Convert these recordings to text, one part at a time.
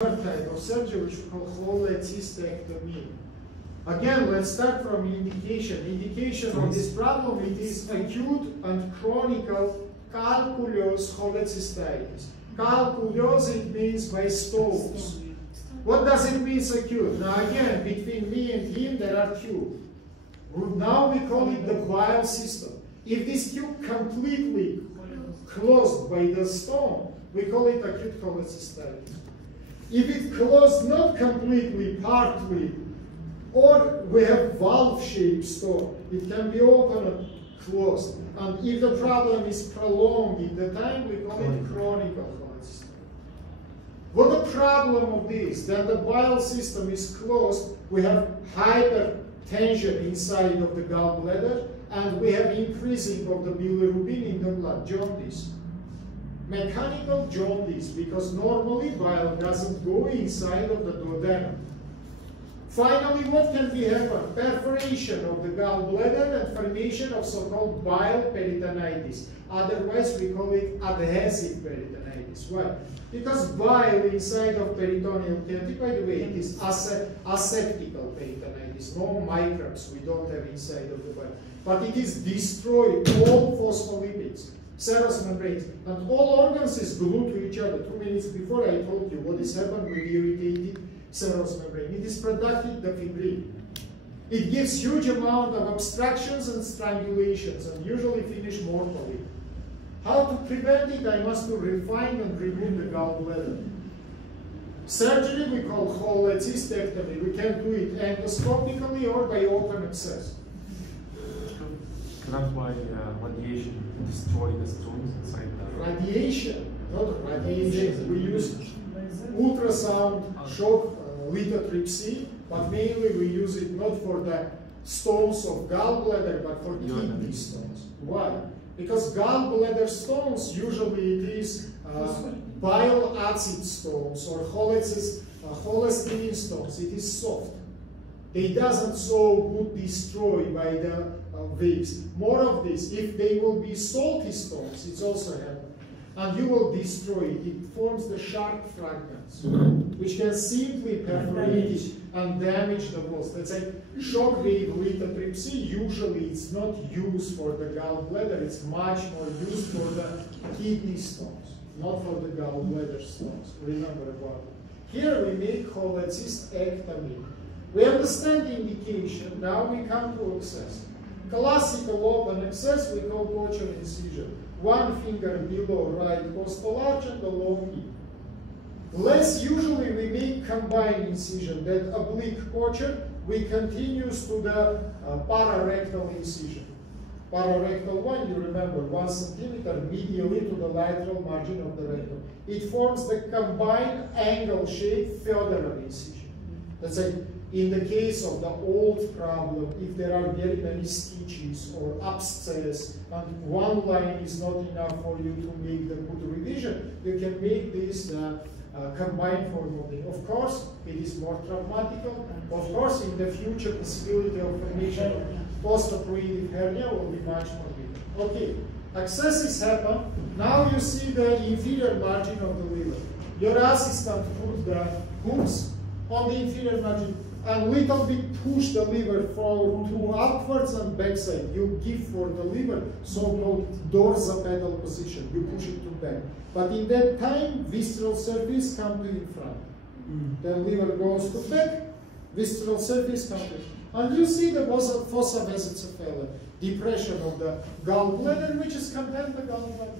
type of surgery which we call cholecystectomy. Again, let's start from indication. Indication of this problem, it is acute and chronic calculous cholecystitis. Calculous, it means by stones. What does it mean acute? Now again, between me and him there are tubes. Now we call it the bile system. If this tube completely closed by the stone, we call it acute cholecystitis. If it closed not completely, partly, or we have valve-shaped stone, it can be open and closed. And if the problem is prolonged in the time, we call it chronic cholecystitis. What the problem of this? Then the bile system is closed, we have hypertension inside of the gallbladder, and we have increasing of the bilirubin in the blood, jaundice. Mechanical jaundice, because normally bile doesn't go inside of the duodenum. Finally, what can be happen? Perforation of the gallbladder and formation of so-called bile peritonitis. Otherwise, we call it adhesive peritonitis. Why? Because bile inside of peritoneal cavity, by the way, it is aseptical peritonitis. No microbes we don't have inside of the bile. But it is destroyed all phospholipids, serous membranes, and all organs is glued to each other. 2 minutes before I told you what is happening with irritated serous membrane. It is productive the fibrin. It gives huge amount of obstructions and strangulations and usually finish mortally. How to prevent it? I must refine and remove the gallbladder. Surgery we call cholecystectomy. We can do it endoscopically or by open access. That's why radiation destroys the stones inside the... Radiation, not radiation. We use ultrasound shock lithotripsy, but mainly we use it not for the stones of gallbladder, but for kidney stones. Why? Because gallbladder stones, usually it is bile acid stones or cholesterol stones. It is soft. It doesn't so good destroy by the waves. More of this, if they will be salty stones, it's also happen. And you will destroy it. It forms the sharp fragments, which can simply perforate it and damage the walls. That's like shock wave lithotripsy. Usually it's not used for the gallbladder, it's much more used for the kidney stones, not for the gallbladder stones. Remember about it. Here we make cholecystectomy. We understand the indication, now we come to access. Classical open access we call poacher incision. 1 finger below right costal arch and the long knee. Less usually we make combined incision, that oblique poacher, we continues to the pararectal incision. Pararectal one, you remember, 1 centimeter medially to the lateral margin of the rectum. It forms the combined angle-shaped femoral incision. That's like in the case of the old problem, if there are very many stitches or abscess and one line is not enough for you to make the good revision, you can make this combined form of it. Of course, it is more traumatical. Of course, in the future, possibility of formation of post-operative hernia will be much more bigger. Okay, accesses happen. Now you see the inferior margin of the liver. Your assistant put the hooks on the inferior margin and little bit push the liver to upwards and backside. You give for the liver so-called dorsopedal position. You push it to back. But in that time, visceral surface comes to in front. Then liver goes to back, visceral surface comes to. And you see the fossa mesencephala, depression of the gallbladder, which is content the gallbladder.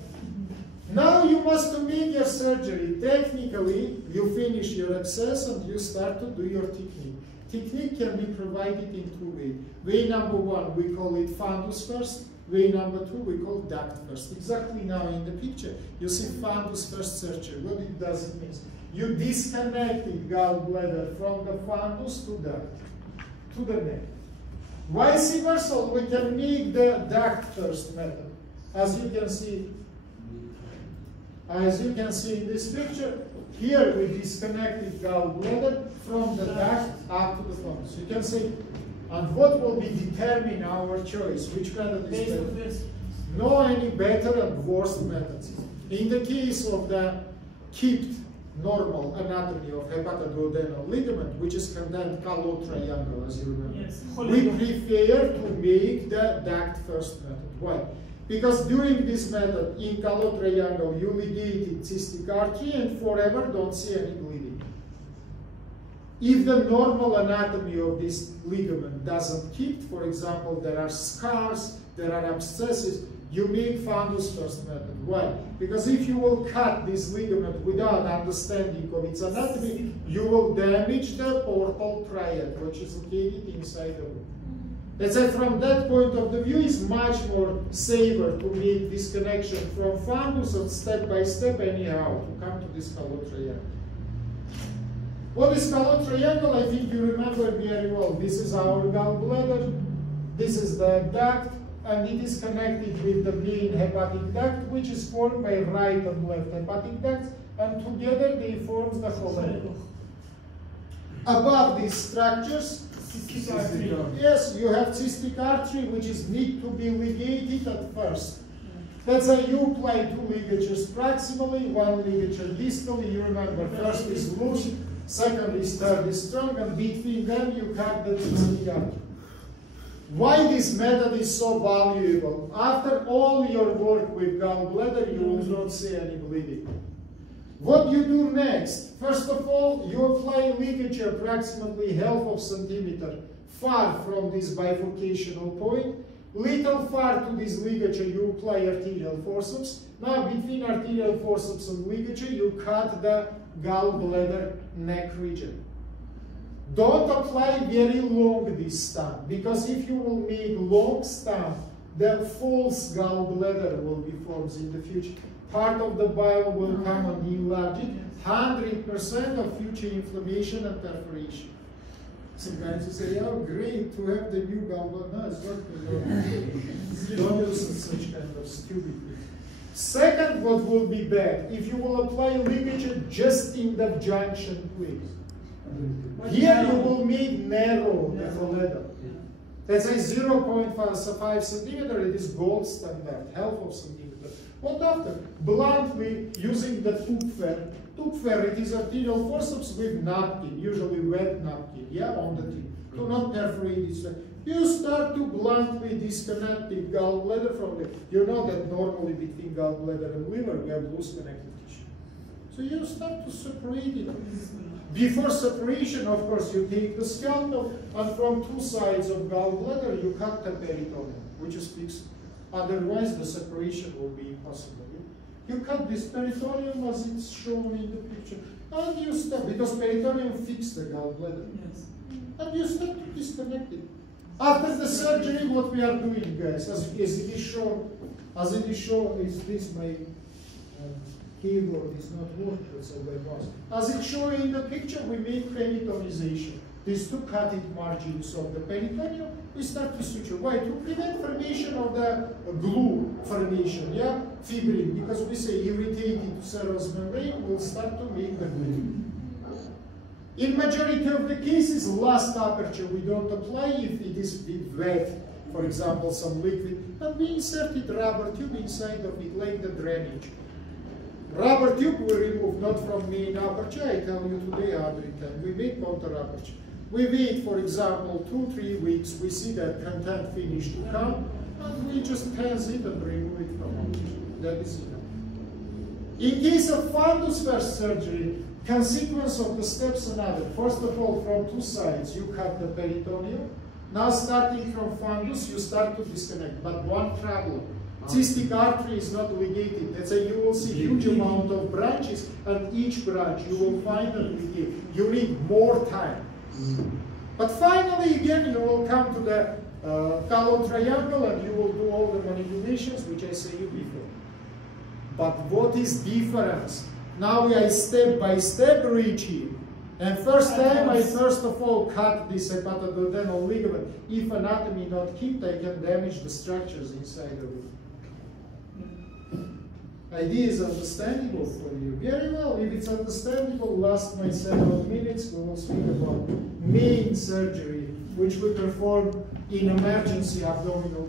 Now you must make your surgery. Technically, you finish your access and you start to do your technique. Technique can be provided in 2 ways. Way number 1, we call it fundus first. Way number 2, we call duct first. Exactly now in the picture, you see fundus first surgery. What it does, it means you disconnected gallbladder from the fundus to duct, to the neck. Vice versa, we can make the duct first method. As you can see in this picture, here we disconnected gallbladder from the duct up to the fundus. You can see, and what will be determine our choice? Which method is better? No any better and worse methods. In the case of the kept normal anatomy of hepatoduodenal ligament, which is content callo triangle, as you remember. Yes. We prefer to make the duct first method. Why? Because during this method, in callo triangle, you ligated cystic artery and forever don't see any bleeding. If the normal anatomy of this ligament doesn't keep, for example, there are scars, there are abscesses, you make fundus first method. Why? Because if you will cut this ligament without understanding of its anatomy, you will damage the portal triad, which is located inside the wound. Let's say from that point of the view, it's much more safer to make this connection from fundus and step by step anyhow to come to this callo triangle. What is callo triangle? I think you remember very well. This is our gallbladder, this is the duct, and it is connected with the main hepatic duct, which is formed by right and left hepatic ducts, and together they form the whole. Above these structures, yes, you have cystic artery, which is need to be ligated at first. That's why you apply two ligatures proximally, one ligature distally. You remember, first is loose, second is third is strong, and between them you cut the cystic artery. Why this method is so valuable? After all your work with gallbladder, you will not see any bleeding. What you do next? First of all, you apply ligature approximately half of centimeter far from this bifurcational point. Little far to this ligature, you apply arterial forceps. Now, between arterial forceps and ligature, you cut the gallbladder neck region. Don't apply very long this stump, because if you will make long stump, the false gallbladder will be formed in the future. Part of the bile will come and enlarge it, 100% of future inflammation and perforation. Sometimes you say, oh, great to have the new gallbladder. No, it's not. Don't use such kind of stupid thing. Second, what will be bad, if you will apply ligature just in the junction place. Here you will make narrow the collector. Let's say 0.5 centimeter, it is gold standard, half of centimeter. What after? Bluntly, using the Tupfer. Tupfer, it is arterial forceps with napkin, usually wet napkin, yeah, on the tip. Do not perforate it. You start to bluntly disconnect the gallbladder from the, you know that normally between gallbladder and liver we have loose connective tissue. So you start to separate it. Before separation, of course, you take the scalpel, and from two sides of gallbladder, you cut the peritoneum, which is fixed. Otherwise, the separation will be impossible. You cut this peritoneum as it's shown in the picture, and you stop, because peritoneum fixes the gallbladder. Yes. And you start to disconnect it. After the surgery, what we are doing, guys, as it is shown, is this my keyboard is not working, so I was. As it's shown in the picture, we make peritonization. These two cutted margins of the peritoneum, we start to suture. Why? To prevent formation of the glue formation, yeah, fibrin, because we say irritated serous membrane will start to make the glue. In majority of the cases, last aperture we don't apply if it is wet, for example, some liquid, but we inserted rubber tube inside of it, like the drainage. Rubber tube we remove not from main aperture, I tell you today every time, we make counter aperture. We wait, for example, 2-3 weeks, we see that content finish to come, and we just cleanse it and remove it from aperture. That is enough. In case of fundus first surgery, consequence of the steps another. First of all, from two sides, you cut the peritoneum. Now starting from fundus, you start to disconnect, but one problem. Cystic artery is not ligated. Let's say you will see huge amount of branches, and each branch you will find and ligate. You need more time. But finally, again, you will come to the callo triangle, and you will do all the manipulations which I said you before. But what is difference? Now we are step by step reaching. And first time, I first of all cut this hepatoduodenal ligament. If anatomy not kept, I can damage the structures inside of it. Idea is understandable for you. Very well. If it's understandable, last my several minutes, we will speak about main surgery, which we perform in emergency abdominal